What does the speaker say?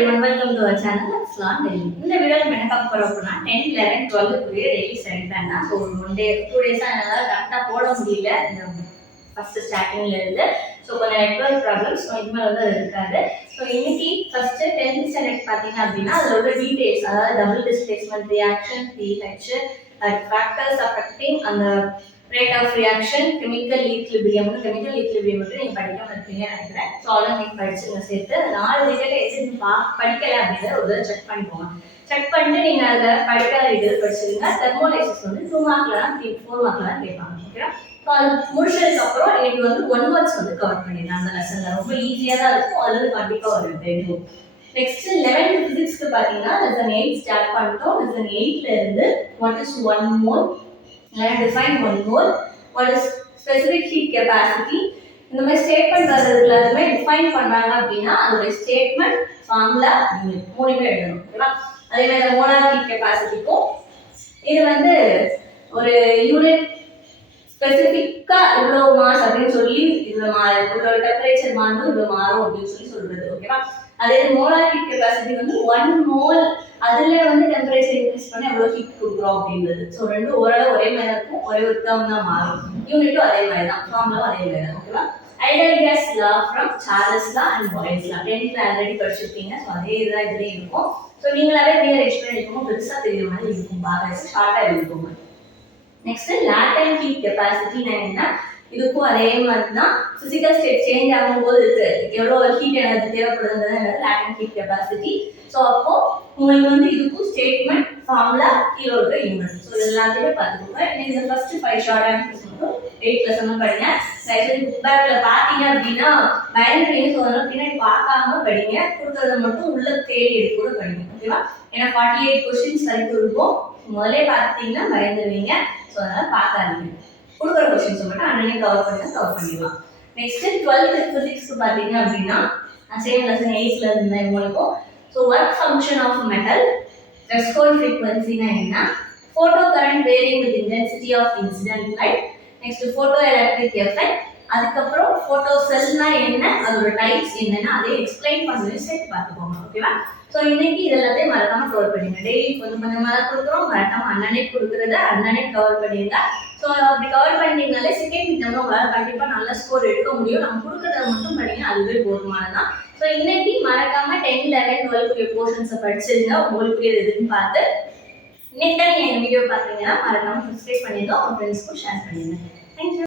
everyone, welcome to our channel. Let's learn daily. இந்த வீடியோல நம்ம என்ன பார்க்க போறோம் அப்படினா 10, 11, 12 குரிய டெய்லி ஸ்டடி பிளான் தான். ஸோ 1 டே 2 டேஸா என்னால கரெக்டா போட முடியல இந்த ஃபர்ஸ்ட் ஸ்டார்டிங்ல இருந்து. ஸோ கொஞ்சம் நெட்வொர்க் ப்ராப்ளம்ஸ் இதுமாதிரி வந்து இருக்காது. ஸோ இன்னைக்கு ஃபர்ஸ்ட் 10th ஸ்டாண்டர்ட் பார்த்தீங்க அப்படின்னா அதோட டீடைல்ஸ், அதாவது double displacement reaction, pH, factors affecting அந்த rate of reaction, chemical equilibrium நீங்க படிக்காம இருப்பீங்கன்னு நினைக்கிறேன். ஸோ அதெல்லாம் நீங்க படிச்சுங்க சேர்த்து 4 டீடைல் எது படிக்கல அப்படின்றத ஒரு தடவை செக் பண்ணிக்கோங்க. செக் பண்ணிட்டு நீங்க அதை படிக்காத டீடைல் படிச்சிருங்க. தெர்மோலைசிஸ் வந்து 2 மார்க்லாம் 4 மார்க்லாம் கேட்பாங்க. ஓகேவா? ஸோ அது முடிச்சதுக்கு அப்புறம் இன்னைக்கு வந்து 1 வேர்ட்ஸ் வந்து கவர் பண்ணிடலாம். அந்த லெசன்ல ரொம்ப ஈஸியா தான் இருக்கும். அதுல இருந்து கண்டிப்பா ஒரு தெரியும். நெக்ஸ்ட் 11th பிசிக்ஸ்க்கு பாத்தீங்கன்னா லெசன் 8 ஸ்டார்ட் பண்ணிட்டோம். லெசன் 8ல இருந்து what is 1 mole, define 1 mole, what is specific heat capacity, இந்த மாதிரி ஸ்டேட்மெண்ட் வரதுல எல்லாமே டிஃபைன் பண்ணாங்க அப்படின்னா அதோட ஸ்டேட்மெண்ட், ஃபார்முலா, யூனிட் மூணுமே எழுதணும். ஓகேவா? அதே மாதிரி மோலார் ஹீட் கெபாசிட்டிக்கும் இது வந்து ஒரு யூனிட் ஸ்பெசிஃபிக்கா இவ்வளவு மாஸ் அப்படின்னு சொல்லி இவ்வளவு டெம்பரேச்சர் மாறும் இவ்வளவு மாறும் அப்படின்னு சொல்லி சொல்றது. ஓகேவா? அதே மோலார் ஹீட் கெபாசிட்டி வந்து 1 மோல், அதுல வந்து டெம்பரேச்சர் இன்க்ரீஸ் பண்ணி எவ்வளவு ஹீட் கொடுக்குறோம் அப்படின்றது. ஸோ ரெண்டும் ஓரளவு ஒரே மாதிரி இருக்கும், ஒரே ஒரு டேர்ம் தான் மாறும். யூனிட்டும் அதே மாதிரி தான், ஃபார்முலாவும் அதே மாதிரி தான். ஓகேவா? Ideal case law from Charles law and boys law 10th already படிச்சிருப்பீங்க. ஸோ அதே இதுதான் இதுலேயும் இருக்கும். ஸோ நீங்களாவே நீங்க எக்ஸ்பிளைன் பண்ணிக்கோங்க, பெருசா தெரியுற மாதிரி இருக்கும், பார்க்க ஷார்ட்டா எழுதிக்கோங்க. நெக்ஸ்ட் லேட்டன்ட் ஹீட் கெபாசிட்டினா என்ன? இதுக்கும் அதே மாதிரி தான். பிசிக்கல் ஸ்டேட் சேஞ்ச் ஆகும்போது எவ்வளவு ஹீட் எனர்ஜி தேவைப்படுதுன்றது லேட்டன்ட் ஹீட் கெபாசிட்டி. ஸோ அப்போ உங்களுக்கு வந்து இதுக்கும் ஸ்டேட்மெண்ட், ஃபார்முலா, கீழே இருக்க யூனிட், ஸோ எல்லாத்தையுமே பார்த்துக்கோங்க. இன்னைக்கு இந்த ஃபர்ஸ்ட் 5 ஷார்ட் ஆன்சர்ஸ் மட்டும் 8 லெசன் படிங்க. ஆக்சுவலி புக் பேக்ல பார்த்தீங்க அப்படின்னா பயந்துருவீங்க. ஸோ அதனால பின்னாடி பார்க்காம படிங்க, கொடுக்கறத மட்டும் உள்ள தேடி எடுத்து கூட படிங்க. ஓகேவா? ஏன்னா 48 கொஸ்டின்ஸ் வரைக்கும் இருக்கும். முதலே பார்த்துட்டீங்கன்னா பயந்துருவீங்க. ஸோ அதனால பார்க்காதீங்க, கொடுக்குற கொஸ்டின்ஸ் மட்டும் அன்னே கவர் பண்ணிடலாம். நெக்ஸ்ட் 12th பிசிக்ஸ்க்கு பார்த்தீங்க அப்படின்னா சேம் லெசன் 8ல இருந்து உங்களுக்கும். So work function of metal, threshold frequency-னா என்ன, photo current varying with intensity of incident light, next photoelectric effect, அதுக்கப்புறம் photo cell-னா என்ன, அதோட டைப்ஸ் என்னன்னா அதை எக்ஸ்பிளைன் பண்ணுறது சேர்த்து பார்த்துக்கோங்க. ஓகேவா? ஸோ இன்னைக்கு இதெல்லாத்தையும் மறக்காம கவர் பண்ணிடுங்க. டெய்லி கொஞ்சம் கொஞ்சமாக தான் கொடுக்குறோம், மறக்காம அண்ணனே கொடுக்குறத அண்ணனே கவர் பண்ணிடுங்க. ஸோ அப்படி கவர் பண்ணிட்டீங்கனாலே செகண்ட் மிட்டம்ல உங்களால் கண்டிப்பாக நல்ல ஸ்கோர் எடுக்க முடியும். நம்ம கொடுக்குறத மட்டும் படிங்க, அதுவே போதுமானதான். ஸோ இன்னைக்கு மறக்காம 10, 11, 12 போர்ஷன்ஸை படிச்சிருங்க. உங்களுக்கு எதுன்னு பார்த்து இன்னைக்கு தான் நீங்கள் எங்கள் வீடியோ பார்த்தீங்கன்னா மறக்காம சப்ஸ்கிரைப் பண்ணிடுங்க, உங்கள் ஃப்ரெண்ட்ஸ்க்கும் ஷேர் பண்ணிடுங்க. தேங்க்யூ.